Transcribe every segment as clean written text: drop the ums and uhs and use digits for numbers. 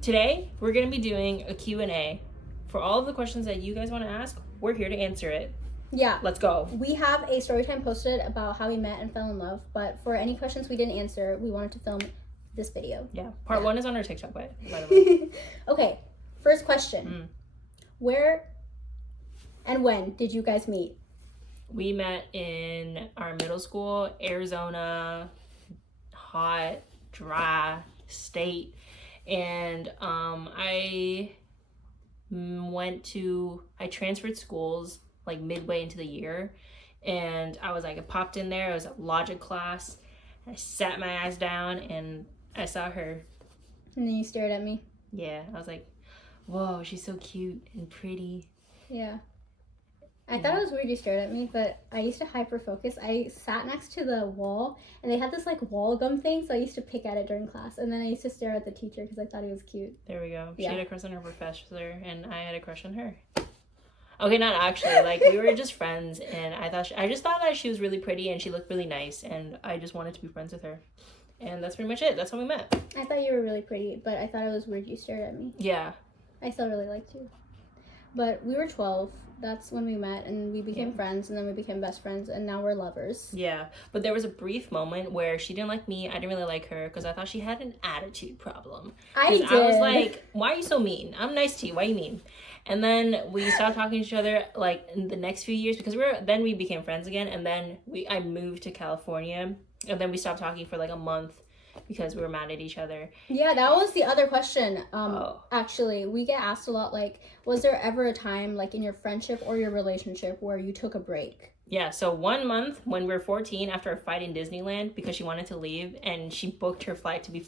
Today, we're going to be doing a Q&A. For all of the questions that you guys want to ask, we're here to answer it. Yeah. Let's go. We have a story time posted about how we met and fell in love, but for any questions we didn't answer, we wanted to film this video. Yeah. Part 1 is on our TikTok, by the way. Okay. First question. Where and when did you guys meet? We met in our middle school, Arizona, hot, dry state. And I transferred schools like midway into the year. And I popped in there. It was a logic class. I sat my ass down and I saw her. And then you stared at me. Yeah. I was like, whoa, she's so cute and pretty. Yeah. I thought it was weird you stared at me, but I used to hyper focus. I sat next to the wall, and they had this like wall gum thing, so I used to pick at it during class, and then I used to stare at the teacher because I thought he was cute. There we go. Yeah. She had a crush on her professor, and I had a crush on her. Okay, not actually. Like, we were just friends, and I just thought that she was really pretty, and she looked really nice, and I just wanted to be friends with her. And that's pretty much it. That's how we met. I thought you were really pretty, but I thought it was weird you stared at me. Yeah. I still really liked you. But we were 12. That's when we met, and we became friends, and then we became best friends, and now we're lovers. Yeah, but there was a brief moment where she didn't like me. I didn't really like her because I thought she had an attitude problem. I did. I was like, why are you so mean? I'm nice to you. Why are you mean? And then we stopped talking to each other like in the next few years because then we became friends again, and then I moved to California, and then we stopped talking for like a month because we were mad at each other. Yeah, that was the other question. Actually, we get asked a lot, like, was there ever a time, like, in your friendship or your relationship where you took a break? Yeah, so 1 month when we were 14 after a fight in Disneyland because she wanted to leave and she booked her flight to be...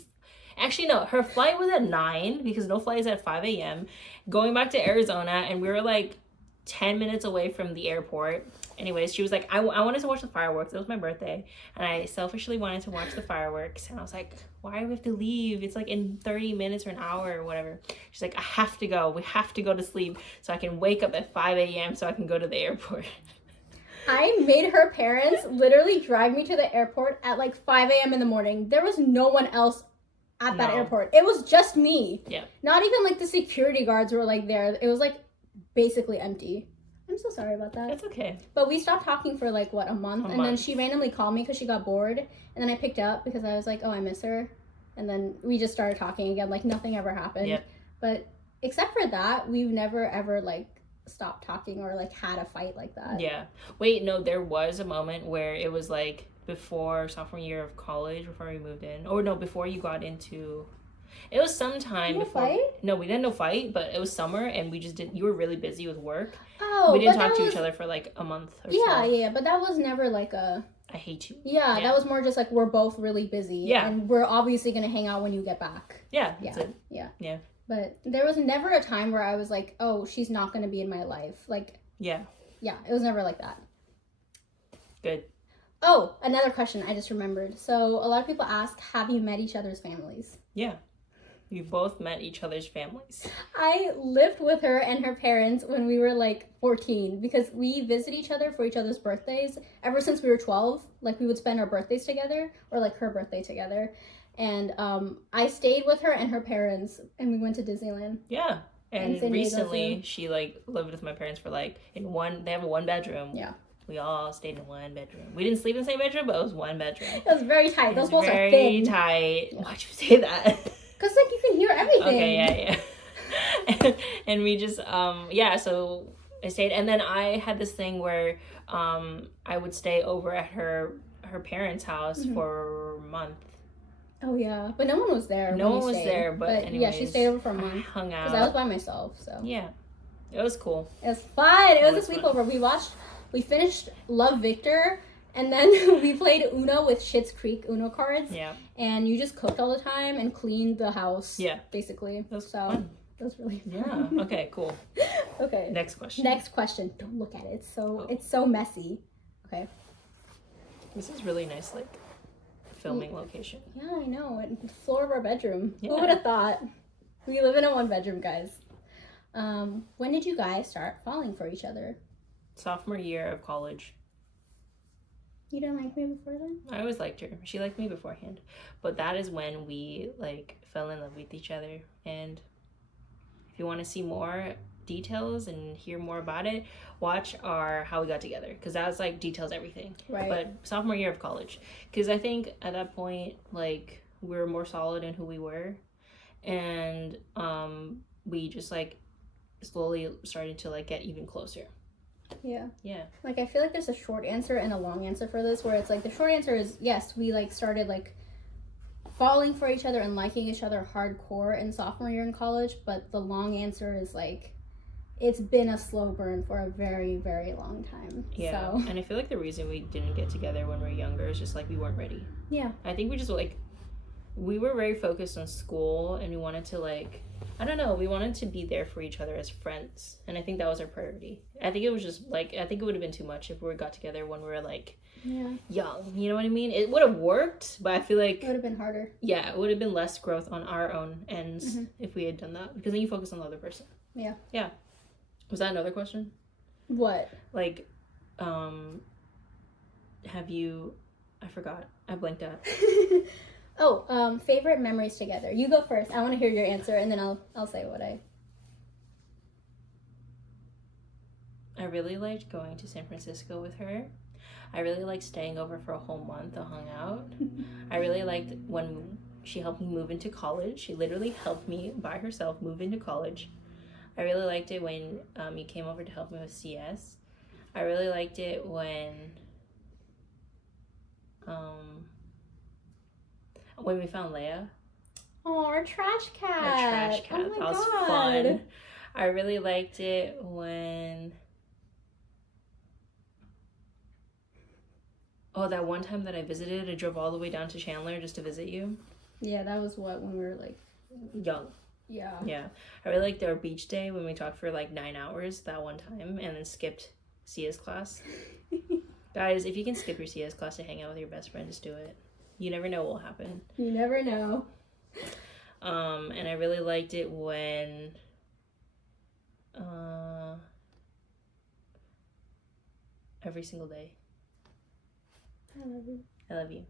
Actually, no, her flight was at 9 because no flight is at 5 a.m. Going back to Arizona, and we were like 10 minutes away from the airport. Anyways, she was like, I wanted to watch the fireworks. It was my birthday. And I selfishly wanted to watch the fireworks. And I was like, why do we have to leave? It's like in 30 minutes or an hour or whatever. She's like, I have to go. We have to go to sleep so I can wake up at 5 a.m. so I can go to the airport. I made her parents literally drive me to the airport at like 5 a.m. in the morning. There was no one else at that airport. It was just me. Yeah. Not even like the security guards were like there. It was like basically empty. I'm so sorry about that. It's okay. But we stopped talking for like, what, a month? Then she randomly called me because she got bored. And then I picked up because I was like, oh, I miss her. And then we just started talking again. Like, nothing ever happened. Yep. But except for that, we've never ever like stopped talking or like had a fight like that. Yeah. Wait, no, there was a moment where it was like before sophomore year of college, before we moved in. Or no, before you got into... It was sometime before. Fight? No, we didn't fight, but it was summer and we just didn't. You were really busy with work. Oh, we didn't talk to each other for like a month or so. Yeah, but that was never like a... I hate you. Yeah, that was more just like we're both really busy. Yeah. And we're obviously going to hang out when you get back. Yeah, that's it. Yeah. But there was never a time where I was like, oh, she's not going to be in my life. Like... Yeah, it was never like that. Good. Oh, another question I just remembered. So a lot of people ask, have you met each other's families? Yeah. You both met each other's families. I lived with her and her parents when we were like 14 because we visit each other for each other's birthdays ever since we were 12. Like, we would spend our birthdays together or like her birthday together. And I stayed with her and her parents and we went to Disneyland. Yeah. And recently she like lived with my parents for like they have a 1-bedroom. Yeah. We all stayed in 1 bedroom. We didn't sleep in the same bedroom, but it was 1 bedroom. It was very tight. Those walls are thin. Very tight. Yeah. Why'd you say that? Because like you can hear everything. Okay, yeah. And we just so I stayed, and then I had this thing where I would stay over at her parents' house for a month. Oh yeah, but no one was there. No one was there, but anyways, yeah, she stayed over for a month. Hung out. Because I was by myself, so yeah, it was cool. It was fun. It was a sleepover. We finished Love Victor. And then we played Uno with Schitt's Creek Uno cards. Yeah. And you just cooked all the time and cleaned the house. Yeah. Basically. That was fun. That was really fun. Yeah. Okay, cool. Okay. Next question. Don't look at it. It's so messy. Okay. This is really nice, like, filming location. Yeah, I know. The floor of our bedroom. Yeah. Who would have thought? We live in a 1-bedroom, guys. When did you guys start falling for each other? Sophomore year of college. You didn't like me before then? I always liked her. She liked me beforehand. But that is when we, like, fell in love with each other. And if you want to see more details and hear more about it, watch our How We Got Together. Because that was, like, details everything. Right. But sophomore year of college. Because I think at that point, like, we were more solid in who we were. And we just, like, slowly started to, like, get even closer. Yeah. Yeah. Like, I feel like there's a short answer and a long answer for this, where it's like the short answer is yes, we like started like falling for each other and liking each other hardcore in sophomore year in college, but the long answer is like it's been a slow burn for a very, very long time. Yeah. So. And I feel like the reason we didn't get together when we were younger is just like we weren't ready. Yeah. I think we just like we were very focused on school and we wanted to like I don't know, we wanted to be there for each other as friends. And I think that was our priority. I think it was just like I think it would have been too much if we got together when we were like young. You know what I mean? It would have worked, but I feel like it would have been harder. Yeah, it would have been less growth on our own ends if we had done that. Because then you focus on the other person. Yeah. Yeah. Was that another question? What? Like, have you I forgot. I blanked out. Favorite memories together. You go first. I want to hear your answer, and then I'll say what I really liked going to San Francisco with her. I really liked staying over for a whole month and hung out. I really liked when she helped me move into college. She literally helped me by herself move into college. I really liked it when you came over to help me with CS. I really liked it when we found Leia. Oh, our trash cat. Our trash cat. Oh my that was God. fun. I really liked it when... Oh, that one time that I visited, I drove all the way down to Chandler just to visit you. Yeah, that was when we were like... Young. Yeah. Yeah. I really liked our beach day when we talked for like 9 hours that one time and then skipped CS class. Guys, if you can skip your CS class to hang out with your best friend, just do it. You never know what will happen. You never know. And I really liked it when every single day. I love you. I love you.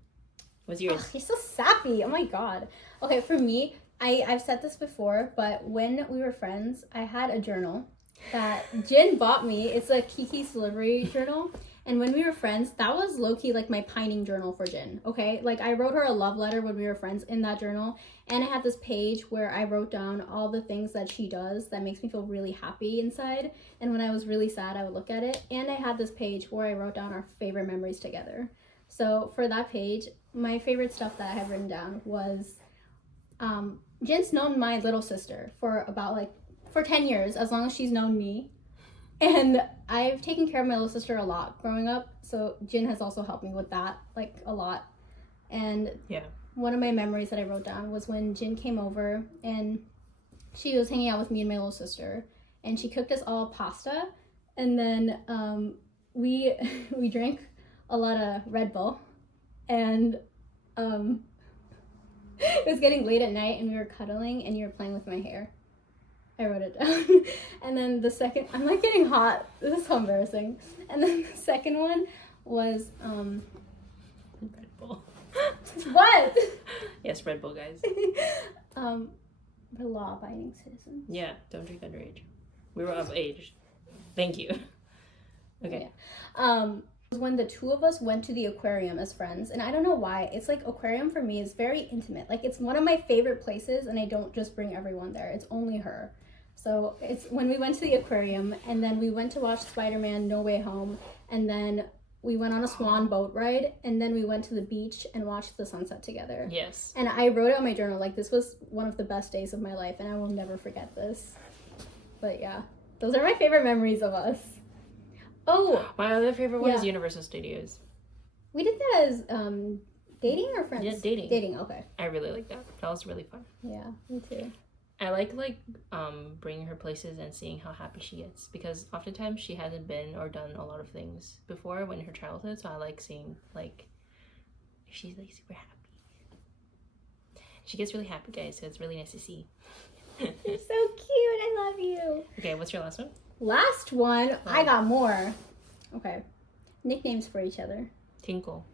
What's yours? Oh, you're so sappy. Oh my God. Okay, for me, I've said this before, but when we were friends, I had a journal that Jin bought me. It's a Kiki's Delivery journal. And when we were friends, that was low-key like my pining journal for Jin, okay? Like I wrote her a love letter when we were friends in that journal. And I had this page where I wrote down all the things that she does that makes me feel really happy inside. And when I was really sad, I would look at it. And I had this page where I wrote down our favorite memories together. So for that page, my favorite stuff that I have written down was Jin's known my little sister for about for 10 years, as long as she's known me. And I've taken care of my little sister a lot growing up, so Jin has also helped me with that, like, a lot. And yeah, one of my memories that I wrote down was when Jin came over, and she was hanging out with me and my little sister, and she cooked us all pasta, and then we drank a lot of Red Bull, and it was getting late at night, and we were cuddling, and you were playing with my hair. I wrote it down. And then the second, I'm like getting hot. This is so embarrassing. And then the second one was, Red Bull. What? Yes, Red Bull, guys. The law-abiding citizens. Yeah, don't drink underage. We were of age. Thank you. Okay. Yeah. When the two of us went to the aquarium as friends, and I don't know why, it's like aquarium for me is very intimate. Like it's one of my favorite places, and I don't just bring everyone there. It's only her. So it's when we went to the aquarium, and then we went to watch Spider-Man No Way Home, and then we went on a swan boat ride, and then we went to the beach and watched the sunset together. Yes. And I wrote it on my journal, like this was one of the best days of my life, and I will never forget this. But yeah, those are my favorite memories of us. Oh, my other favorite one is Universal Studios. We did that as dating or friends? Yeah, dating. Dating, okay. I really like that. That was really fun. Yeah, me too. I like bringing her places and seeing how happy she gets, because oftentimes she hasn't been or done a lot of things before when in her childhood, so I like seeing like if she's like super happy. She gets really happy, guys, so it's really nice to see. You're so cute. I love you. Okay, what's your last one? Last one. I got more. Okay. Nicknames for each other. Tinkle.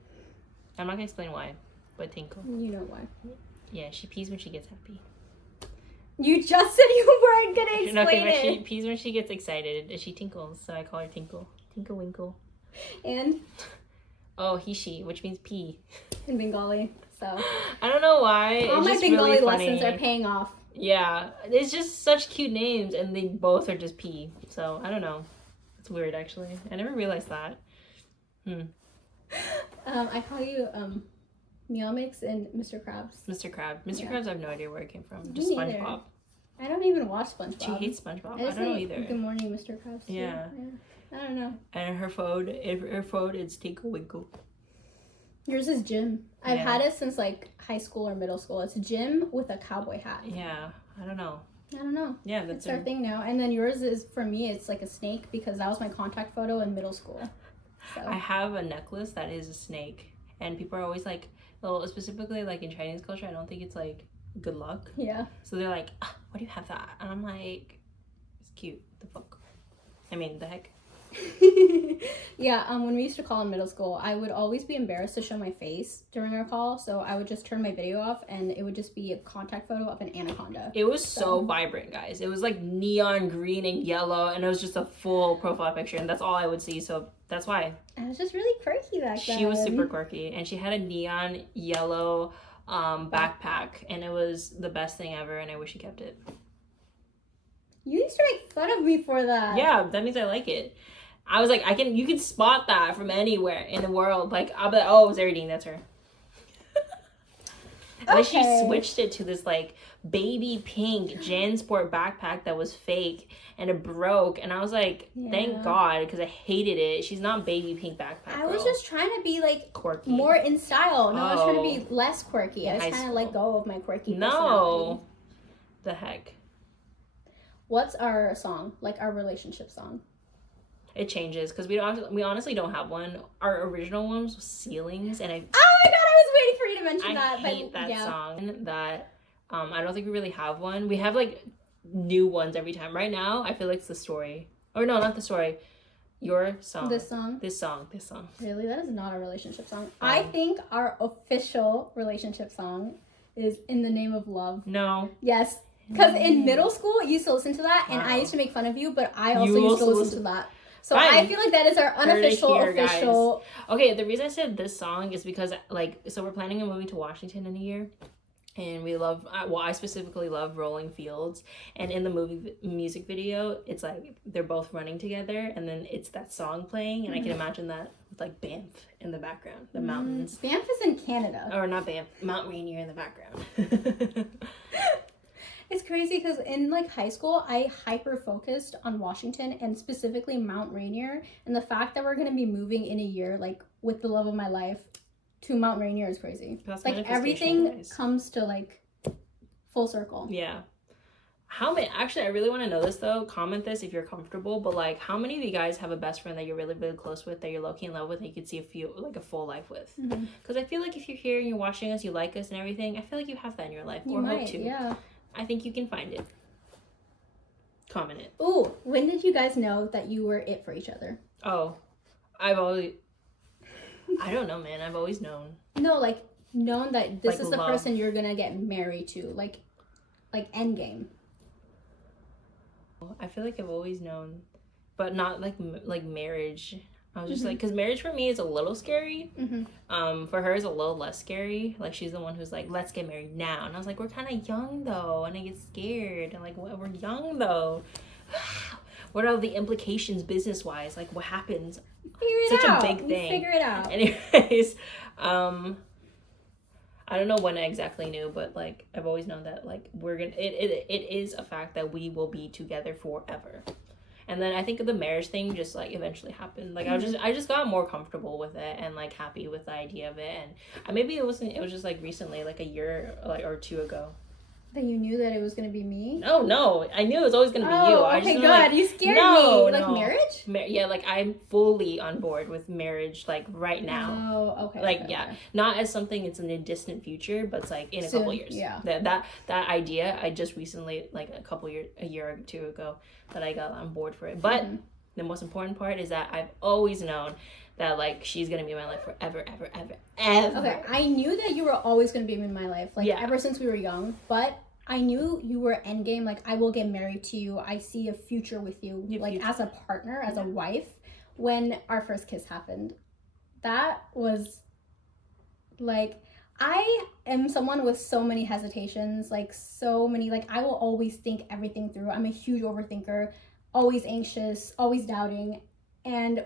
I'm not gonna explain why, but Tinkle. You know why. Yeah, she pees when she gets happy. You just said you weren't gonna explain Okay, but it. she pees when she gets excited and she tinkles, so I call her Tinkle. Tinkle Winkle. And? Oh, he, she, which means pee. In Bengali, so. I don't know why. All it's my just Bengali really lessons funny. are paying off. Yeah, it's just such cute names, and they both are just pee. So, I don't know. It's weird, actually. I never realized that. I call you, Meowmix and Mr. Krabs. Mr. Krabs. Mr. Yeah. Krabs, I have no idea where it came from. Me Just neither. SpongeBob. I don't even watch SpongeBob. She hates SpongeBob. I just don't know say, either. Good morning, Mr. Krabs. Yeah. I don't know. And her phone is Tinkle Winkle. Yours is Jim. I've Yeah. had it since like high school or middle school. It's Jim with a cowboy hat. Yeah, I don't know. I don't know. Yeah, that's It's our thing now. And then yours is, for me, it's like a snake because that was my contact photo in middle school. So. I have a necklace that is a snake, and people are always like, well, specifically like in Chinese culture, I don't think it's like good luck. Yeah. So they're like, why do you have that? And I'm like, it's cute. The fuck? I mean, the heck? Yeah, when we used to call in middle school, I would always be embarrassed to show my face during our call, so I would just turn my video off and it would just be a contact photo of an anaconda. It was so vibrant, guys. It was like neon green and yellow, and it was just a full profile picture, and that's all I would see, so that's why. I was just really quirky back then. She was super quirky, and she had a neon yellow backpack, and it was the best thing ever, and I wish she kept it. You used to make fun of me for that. Yeah, that means I like it. I was like, you can spot that from anywhere in the world. Like, I'll be like, oh, Zaradine, that's her. And then she switched it to this like baby pink JanSport backpack that was fake, and it broke, and I was like, thank God, because I hated it. She's not baby pink backpack. I was just trying to be like quirky, more in style. No, I was trying to be less quirky. I was trying to let go of my quirky personality. No, the heck. What's our song? Like our relationship song? It changes because we honestly don't have one. Our original one was Ceilings, and Oh my God, I was waiting for you to mention that. I hate that song. That I don't think we really have one. We have like new ones every time. Right now, I feel like it's The Story. Or no, not The Story. Your song. This song. This song. Really, that is not a relationship song. I think our official relationship song is In the Name of Love. No. Yes. Because in middle school, you used to listen to that, and I used to make fun of you, but I also used to listen to that. So Fine. I feel like that is our unofficial, official. Guys. Okay, the reason I said this song is because, like, so we're planning on moving to Washington in a year. And we love, well, I specifically love Rolling Fields. And in the music video, it's like they're both running together, and then it's that song playing. And I can imagine that with like Banff in the background, the mountains. Banff is in Canada. Or not Banff, Mount Rainier in the background. It's crazy because in like high school, I hyper focused on Washington and specifically Mount Rainier, and the fact that we're gonna be moving in a year, like with the love of my life, to Mount Rainier is crazy. That's like everything comes to like full circle. Yeah. How many? Actually, I really want to know this though. Comment this if you're comfortable. But like, how many of you guys have a best friend that you're really, really close with, that you're low-key in love with, and you could see a full life with? Because I feel like if you're here and you're watching us, you like us and everything, I feel like you have that in your life. You might, hope to. Yeah. I think you can find it. Comment it. Ooh, when did you guys know that you were it for each other? Oh, I don't know, man. I've always known. No, like known that this like is the love. person you're gonna get married to, like endgame. I feel like I've always known, but not like marriage. I was just like, because marriage for me is a little scary. For her is a little less scary. Like, she's the one who's like, let's get married now. And I was like, we're kind of young though, and I get scared. And like, we're young though. What are the implications business wise? Like, what happens? Figure it out. Such a big thing. Figure it out. Anyways, I don't know when I exactly knew, but like I've always known that like we're gonna. It is a fact that we will be together forever. And then I think the marriage thing just like eventually happened. Like I just got more comfortable with it and like happy with the idea of it. And maybe it was just like recently, like a year or two ago. That you knew that it was gonna be me? No, I knew it was always gonna be you. Oh, okay, good. You scared me. Like marriage? Yeah, like I'm fully on board with marriage, like right now. Oh, okay. Like okay, yeah, okay. Not as something it's in a distant future, but it's like in a couple years. Yeah. That idea, I just recently, like a year or two ago, that I got on board for it. But the most important part is that I've always known that, like, she's gonna be in my life forever, ever, ever, ever. Okay, I knew that you were always going to be in my life, like, ever since we were young, but I knew you were endgame, like, I will get married to you, I see a future with you, as a partner, as a wife, when our first kiss happened. That was, like, I am someone with so many hesitations, like, so many, like, I will always think everything through. I'm a huge overthinker, always anxious, always doubting, and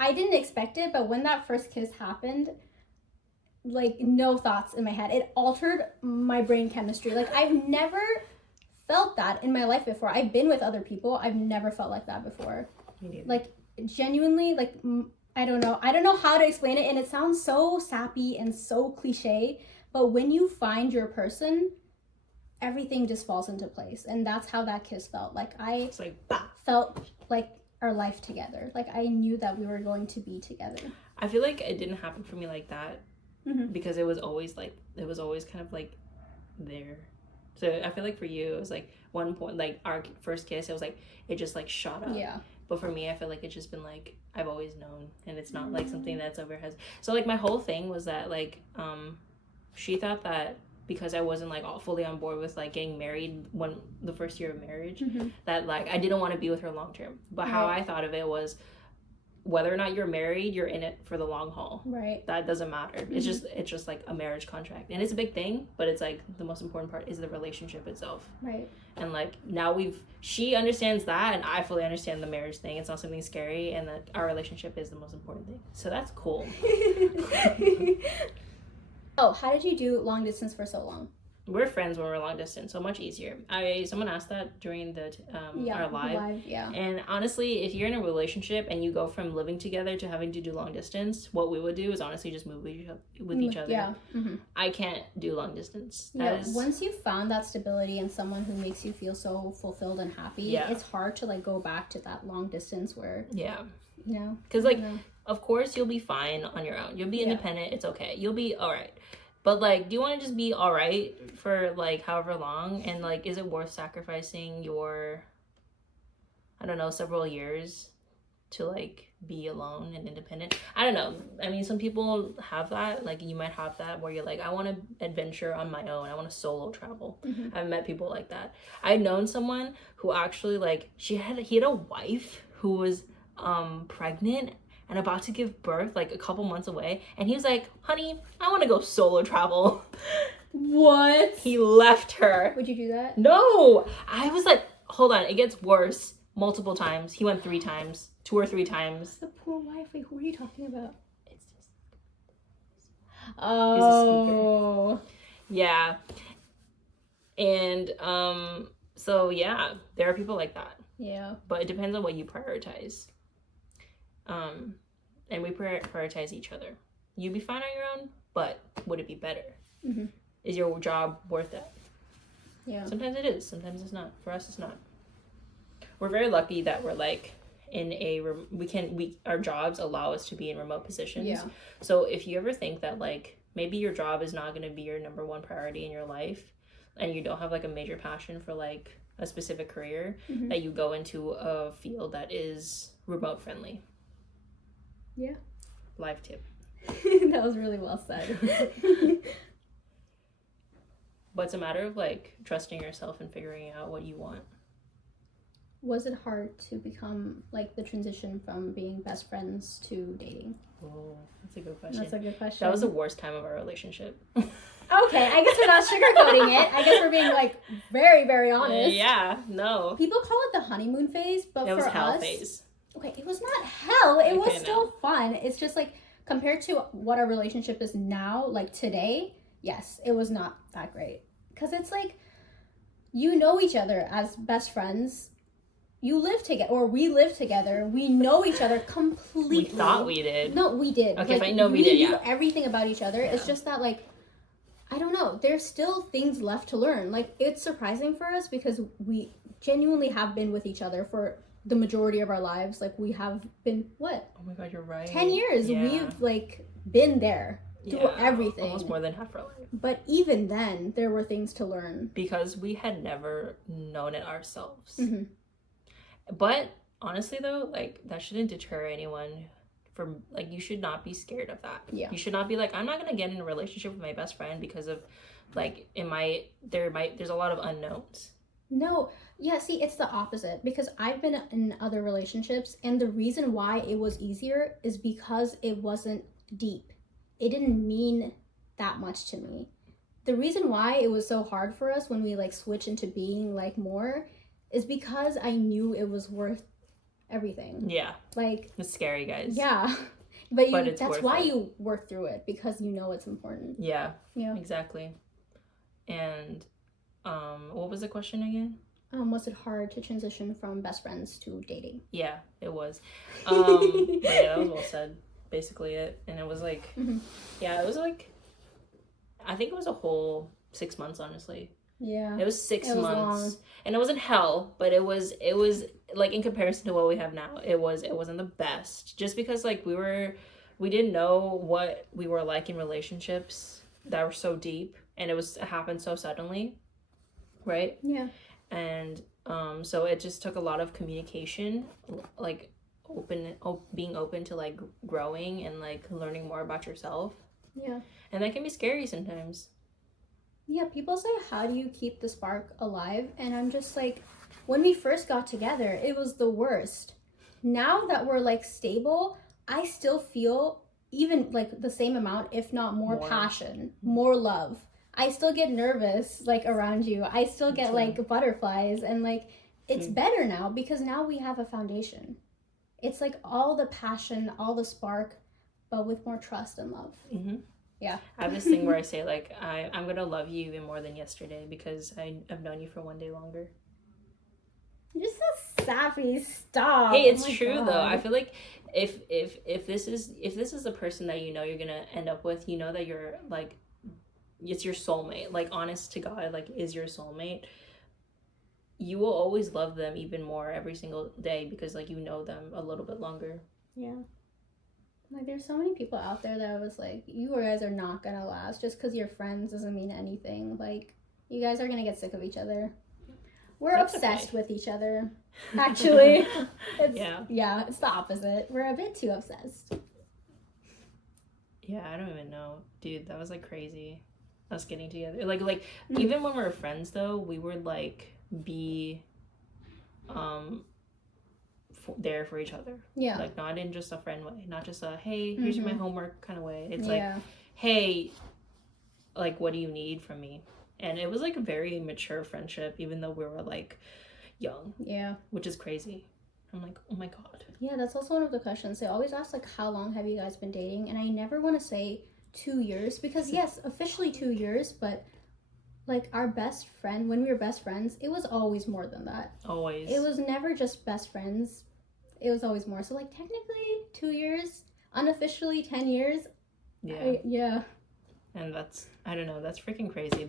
I didn't expect it, but when that first kiss happened, like, no thoughts in my head. It altered my brain chemistry. Like, I've never felt that in my life before. I've been with other people. I've never felt like that before. Like, genuinely, like, I don't know how to explain it, and it sounds so sappy and so cliche, but when you find your person, everything just falls into place, and that's how that kiss felt. Like, It's like, bah. felt like our life together. Like, I knew that we were going to be together. I feel like it didn't happen for me like that because it was always kind of like there. So I feel like for you, it was like one point, like our first kiss, it was like, it just like shot up. Yeah. But for me, I feel like it's just been like, I've always known, and it's not like something that's over has. So like my whole thing was that like, she thought that because I wasn't like all fully on board with like getting married when the first year of marriage, that like I didn't want to be with her long term. But how I thought of it was, whether or not you're married, you're in it for the long haul. Right. That doesn't matter. It's just like a marriage contract, and it's a big thing. But it's like the most important part is the relationship itself. Right. And like now she understands that, and I fully understand the marriage thing. It's not something scary, and that our relationship is the most important thing. So that's cool. Oh, how did you do long distance for so long? We're friends when we're long distance, so much easier. Someone asked that during the our live. And honestly, if you're in a relationship and you go from living together to having to do long distance, what we would do is honestly just move with each other. Yeah. I can't do long distance. Once you've found that stability and someone who makes you feel so fulfilled and happy, it's hard to like go back to that long distance where because like of course you'll be fine on your own. You'll be independent. It's okay. You'll be all right. But, like, do you want to just be all right for, like, however long? And, like, is it worth sacrificing your, I don't know, several years to, like, be alone and independent? I don't know. I mean, some people have that. Like, you might have that where you're like, I want to adventure on my own. I want to solo travel. I've met people like that. I've known someone who actually, like, he had a wife who was pregnant and about to give birth, like a couple months away, and he was like, honey, I want to go solo travel. What? He left her. Would you do that? No. I was like, hold on, it gets worse multiple times. He went 3 times, 2 or 3 times. The poor wife. Wait, who are you talking about? It's just... Oh. Yeah. And, so yeah, there are people like that. Yeah. But it depends on what you prioritize. And we prioritize each other. You'd be fine on your own, but would it be better? Is your job worth it? Yeah. Sometimes it is. Sometimes it's not. For us, it's not. We're very lucky that we're like in our jobs allow us to be in remote positions. Yeah. So if you ever think that like maybe your job is not going to be your number one priority in your life, and you don't have like a major passion for like a specific career, that you go into a field that is remote friendly. Yeah. Life tip. That was really well said. But it's a matter of like trusting yourself and figuring out what you want. Was it hard to become like the transition from being best friends to dating? Oh, that's a good question. That's a good question. That was the worst time of our relationship. Okay, I guess we're not sugarcoating it. I guess we're being like very, very honest. Yeah, no. People call it the honeymoon phase, but it was for hell us, phase. Okay, it was not hell. It was still fun. It's just like compared to what our relationship is now, like today, yes, it was not that great. Because it's like, you know each other as best friends. You live together, or we live together. We know each other completely. We thought we did. No, we did. Okay, like, fine. No, we did, knew everything about each other. Yeah. It's just that, like, I don't know. There's still things left to learn. Like, it's surprising for us because we genuinely have been with each other for the majority of our lives. Like, we have been, what? Oh my God, you're right. 10 years. Yeah. We've, like, been there through everything. Almost more than half our life. But even then, there were things to learn. Because we had never known it ourselves. But honestly though, like that shouldn't deter anyone from, like, you should not be scared of that. Yeah. You should not be like, I'm not gonna get in a relationship with my best friend because of, like, there's a lot of unknowns. No, yeah, see, it's the opposite because I've been in other relationships, and the reason why it was easier is because it wasn't deep. It didn't mean that much to me. The reason why it was so hard for us when we like switch into being like more is because I knew it was worth everything. Yeah. Like, it's scary, guys. yeah. But it's that's worth why it. you work through it, because you know it's important. Yeah. Yeah. Exactly. And what was the question again? Was it hard to transition from best friends to dating? Yeah, it was. But yeah, that was well said. Basically it. And it was like, yeah, it was like, I think it was a whole 6 months, honestly. Yeah. It was 6 months. Long. And it wasn't hell, but it was like, in comparison to what we have now, it wasn't the best. Just because like we didn't know what we were like in relationships that were so deep, and it happened so suddenly. Right? Yeah. And so it just took a lot of communication, like being open to like growing and like learning more about yourself. Yeah. And that can be scary sometimes. Yeah, people say, how do you keep the spark alive? And I'm just like, when we first got together, it was the worst. Now that we're like stable, I still feel even like the same amount, if not more passion, more love. I still get nervous like around you. I still get like butterflies, and like it's better now because now we have a foundation. It's like all the passion, all the spark, but with more trust and love. Mm-hmm. Yeah. I have this thing where I say like I'm gonna love you even more than yesterday because I've known you for one day longer. You're so sappy. Stop. Hey, it's true though. I feel like if this is the person that you know you're gonna end up with, you know that you're like, it's your soulmate, like honest to God, like is your soulmate, you will always love them even more every single day because like you know them a little bit longer. Yeah. Like there's so many people out there that I was like, you guys are not gonna last. Just because you're friends doesn't mean anything. Like you guys are gonna get sick of each other. We're obsessed with each other. Actually. Yeah, it's the opposite. We're a bit too obsessed. Yeah, I don't even know. Dude, that was like crazy. Us getting together. Like even when we were friends though, we would like be there for each other. Yeah. Like not in just a friend way, not just a hey, here's my homework kind of way. It's like, hey, like what do you need from me? And it was like a very mature friendship, even though we were like young. Yeah. Which is crazy. I'm like, oh my God. Yeah, that's also one of the questions. They always ask like, how long have you guys been dating? And I never want to say 2 years because yes, officially 2 years, but like our best friend, when we were best friends, it was always more than that. Always. It was never just best friends. It was always more. So like technically 2 years, unofficially 10 years. Yeah. And that's, I don't know, that's freaking crazy.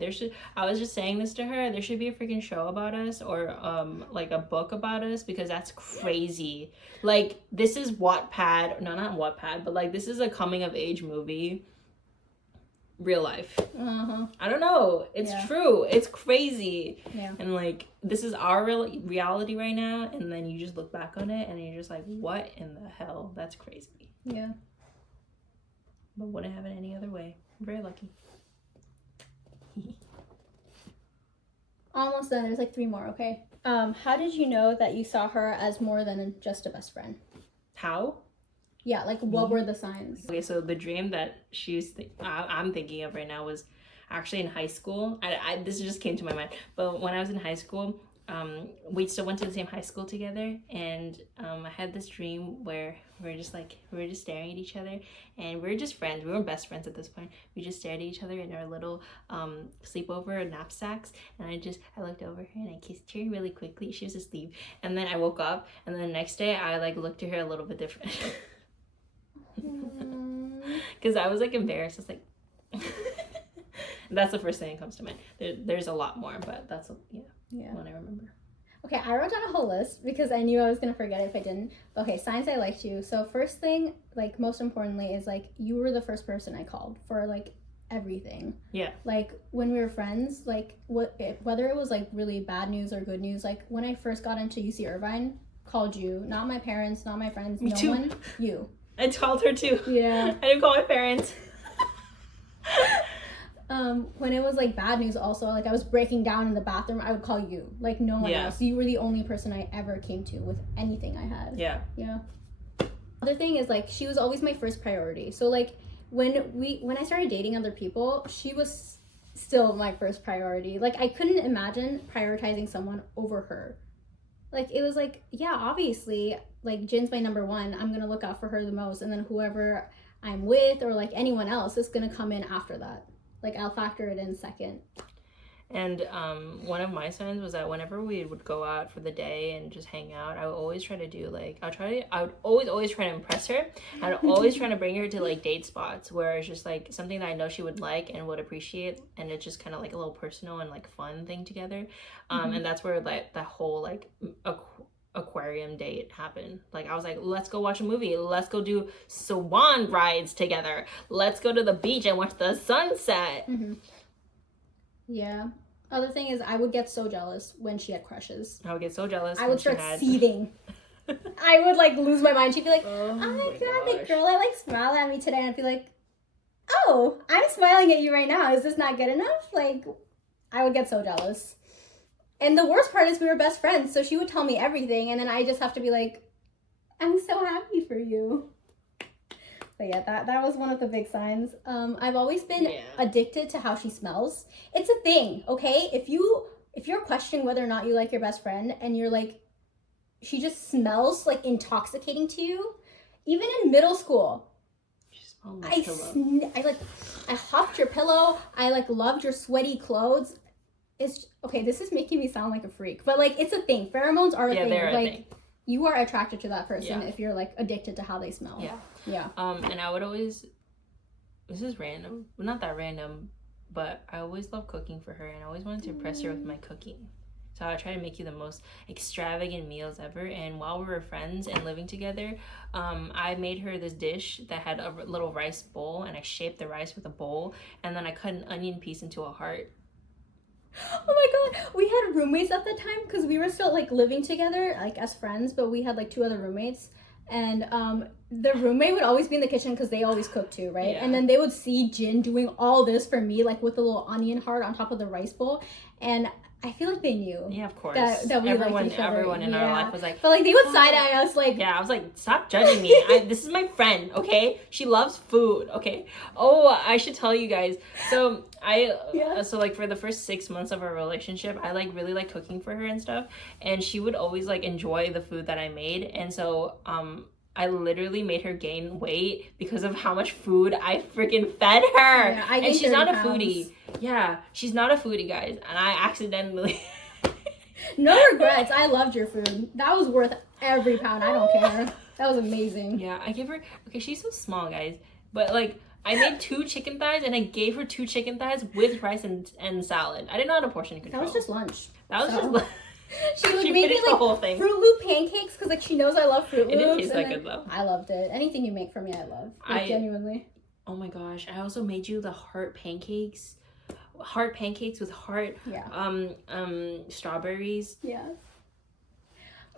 I was just saying this to her, there should be a freaking show about us or like a book about us because that's crazy. Like this is Wattpad, no, not Wattpad, but like this is a coming of age movie. Real life. I don't know. It's true. It's crazy. Yeah. And like this is our reality right now, and then you just look back on it and you're just like, what in the hell? That's crazy. Yeah. But wouldn't have it any other way. I'm very lucky. Almost done. There's like 3 more, okay? How did you know that you saw her as more than just a best friend? How? Yeah, like what were the signs? Okay, so the dream that I'm thinking of right now was actually in high school. This just came to my mind. But when I was in high school, we still went to the same high school together, and I had this dream where we were just staring at each other, and we were just friends. We weren't best friends at this point. We just stared at each other in our little sleepover knapsacks, and I looked over her and I kissed her really quickly. She was asleep, and then I woke up, and then the next day I like looked at her a little bit different. Because I was like embarrassed. I was like that's the first thing that comes to mind. There's a lot more, but that's one I remember. Okay, I wrote down a whole list because I knew I was gonna forget it if I didn't. Okay, signs I liked you. So first thing, like most importantly, is like you were the first person I called for like everything. Yeah. Like when we were friends, like whether it was like really bad news or good news, like when I first got into UC Irvine, called you, not my parents, not my friends, Me no too. one, you. I called her too. Yeah. I didn't call my parents. When it was like bad news also, like I was breaking down in the bathroom, I would call you. Like no one else. You were the only person I ever came to with anything I had. Yeah. Yeah. Other thing is like she was always my first priority. So like when I started dating other people, she was still my first priority. Like I couldn't imagine prioritizing someone over her. Like it was like, yeah, obviously, like Jin's my number one. I'm gonna look out for her the most, and then whoever I'm with or like anyone else is gonna come in after that. Like I'll factor it in second. And one of my signs was that whenever we would go out for the day and just hang out, I would always try to do like I would always try to impress her. I would always try to bring her to like date spots where it's just like something that I know she would like and would appreciate, and it's just kind of like a little personal and like fun thing together. And that's where like that whole like aquarium date happened. Like I was like, let's go watch a movie, let's go do swan rides together, let's go to the beach and watch the sunset. Yeah. Other thing is I would get so jealous when she had crushes. I would get so jealous. I would start seething. I would like lose my mind. She'd be like, oh my god, the girl I like smiled at me today, and I'd be like, oh, I'm smiling at you right now, is this not good enough? Like I would get so jealous. And the worst part is we were best friends, so she would tell me everything, and then I just have to be like, I'm so happy for you. But yeah, that was one of the big signs. I've always been addicted to how she smells. It's a thing, okay? If you're questioning whether or not you like your best friend, and you're like, she just smells like intoxicating to you, even in middle school. She smelled like pillow. I huffed your pillow. I like loved your sweaty clothes. It's okay. This is making me sound like a freak, but like it's a thing. Pheromones are a thing. They're like a thing. You are attracted to that person if you're like addicted to how they smell. Yeah. And I would always. This is random. Well, not that random, but I always loved cooking for her, and I always wanted to impress her with my cooking. So I try to make you the most extravagant meals ever. And while we were friends and living together, I made her this dish that had a little rice bowl, and I shaped the rice with a bowl, and then I cut an onion piece into a heart. Oh my god, we had roommates at the time because we were still like living together like as friends, but we had like 2 other roommates, and the roommate would always be in the kitchen because they always cook too, right? And then they would see Jin doing all this for me, like with the little onion heart on top of the rice bowl, and I feel like they knew. Yeah, of course. That we liked each other. Everyone in our life was like... But, like, they would side-eye us, like... Yeah, I was like, stop judging me. This is my friend, okay? She loves food, okay? Oh, I should tell you guys. So, so, like, for the first 6 months of our relationship, I, like, really, like, cooking for her and stuff. And she would always, like, enjoy the food that I made. And so, I literally made her gain weight because of how much food I freaking fed her. Yeah, and she's not a pounds. foodie. Yeah, she's not a foodie, guys. And I accidentally... No regrets. I loved your food. That was worth every pound. I don't care. That was amazing. Yeah, I gave her... Okay, she's so small, guys. But, like, I made 2 chicken thighs, and I gave her 2 chicken thighs with rice and salad. I didn't know how to portion control. That was just lunch. She made me the like whole thing. Fruit Loop pancakes because like she knows I love Fruit Loops. It didn't taste that good though. I loved it. Anything you make for me, I love. Like, genuinely. Oh my gosh! I also made you the heart pancakes with heart. Strawberries. Yeah.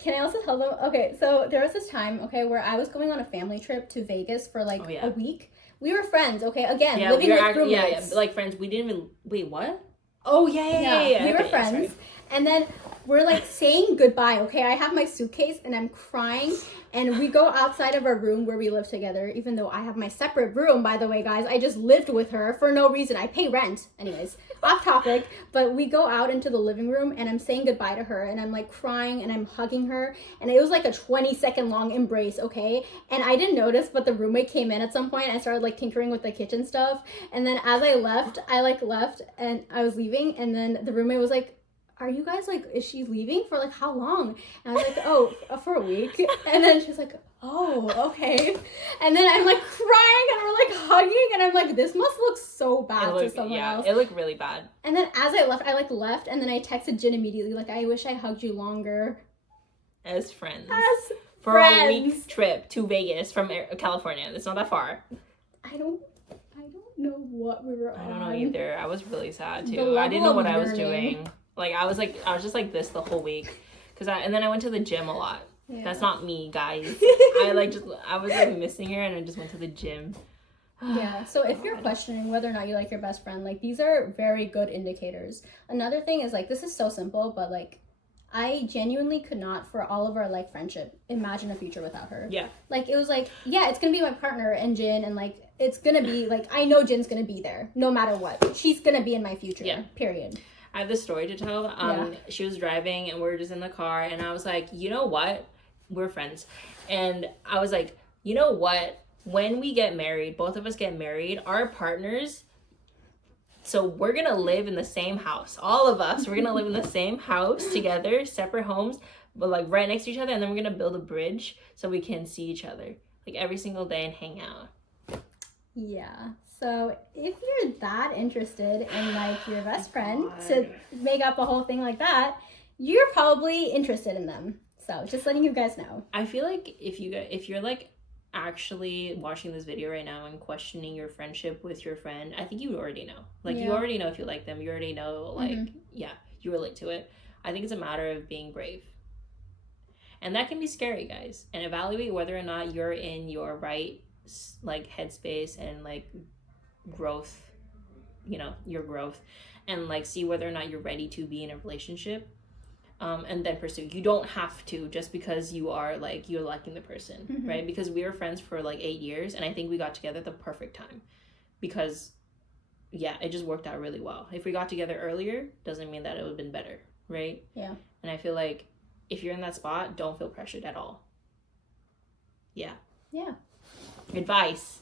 Can I also tell them? Okay, so there was this time, where I was going on a family trip to Vegas for like a week. We were friends, living with roommates. like friends. We didn't even wait. What? Oh yeah. We were friends, and then we're like saying goodbye. Okay, I have my suitcase and I'm crying, and we go outside of our room where we live together. Even though I have my separate room, by the way, guys, I just lived with her for no reason. I pay rent, anyways. Off topic, but we go out into the living room and I'm saying goodbye to her, and I'm like crying and I'm hugging her, and it was like a 20-second long embrace. Okay, and I didn't notice, but the roommate came in at some point and started like tinkering with the kitchen stuff, and then as I left and I was leaving, and then the roommate was like, are you guys like, is she leaving for like how long? And I was like, oh, for a week. And then she's like, oh, okay. And then I'm like crying and we're like hugging, and I'm like, this must look so bad to someone else. It looked really bad. And then as I left, and then I texted Jin immediately, like, I wish I hugged you longer. As friends. For a week's trip to Vegas from California. It's not that far. I don't know what we were on. I don't know either. I was really sad too. I didn't know what I was doing. Like I was just like this the whole week, and then I went to the gym a lot. Yeah. That's not me, guys. I was like missing her, and I just went to the gym. Yeah, so if you're questioning whether or not you like your best friend, like, these are very good indicators. Another thing is, like, this is so simple, but, like, I genuinely could not, for all of our, like, friendship, imagine a future without her. Yeah. Like, it was like, yeah, it's gonna be my partner and Jin, and, like, it's gonna be, like, I know Jin's gonna be there, no matter what. She's gonna be in my future, period. I have this story to tell. She was driving, and we were just in the car, and I was like, you know what? We're friends. And I was like, you know what? When we get married, both of us get married, our partners, so we're gonna live in the same house. All of us, we're gonna live in the same house together, separate homes, but like right next to each other, and then we're gonna build a bridge so we can see each other like every single day and hang out. Yeah. So if you're that interested in like your best friend to make up a whole thing like that, you're probably interested in them. So just letting you guys know. I feel like if you're like actually watching this video right now and questioning your friendship with your friend, I think you already know. Like, you already know if you like them. You already know, like, you relate to it. I think it's a matter of being brave. And that can be scary, guys. And evaluate whether or not you're in your right, like, headspace and, like, growth, your growth. And, like, see whether or not you're ready to be in a relationship. And then pursue. You don't have to just because you are like you're liking the person, right? Because we were friends for like 8 years, and I think we got together at the perfect time, because it just worked out really well. If we got together earlier, doesn't mean that it would have been better, right? Yeah. And I feel like if you're in that spot, don't feel pressured at all. Yeah. Advice.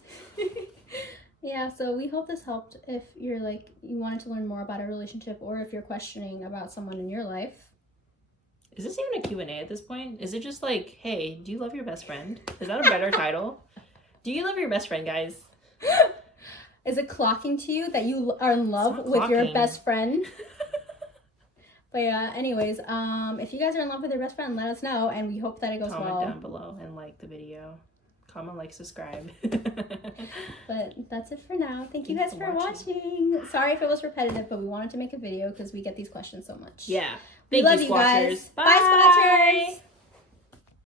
Yeah, so we hope this helped if you're like you wanted to learn more about a relationship, or if you're questioning about someone in your life. Is this even a Q&A at this point? Is it just like, hey, do you love your best friend? Is that a better title? Do you love your best friend, guys? Is it clocking to you that you are in love with your best friend? But yeah, anyways, if you guys are in love with your best friend, let us know, and we hope that it goes well. Comment down below and like the video. Comment, like, subscribe. But that's it for now. Thank you guys for watching. Sorry if it was repetitive, but we wanted to make a video because we get these questions so much. Yeah. We love you guys. Bye, Squatchers.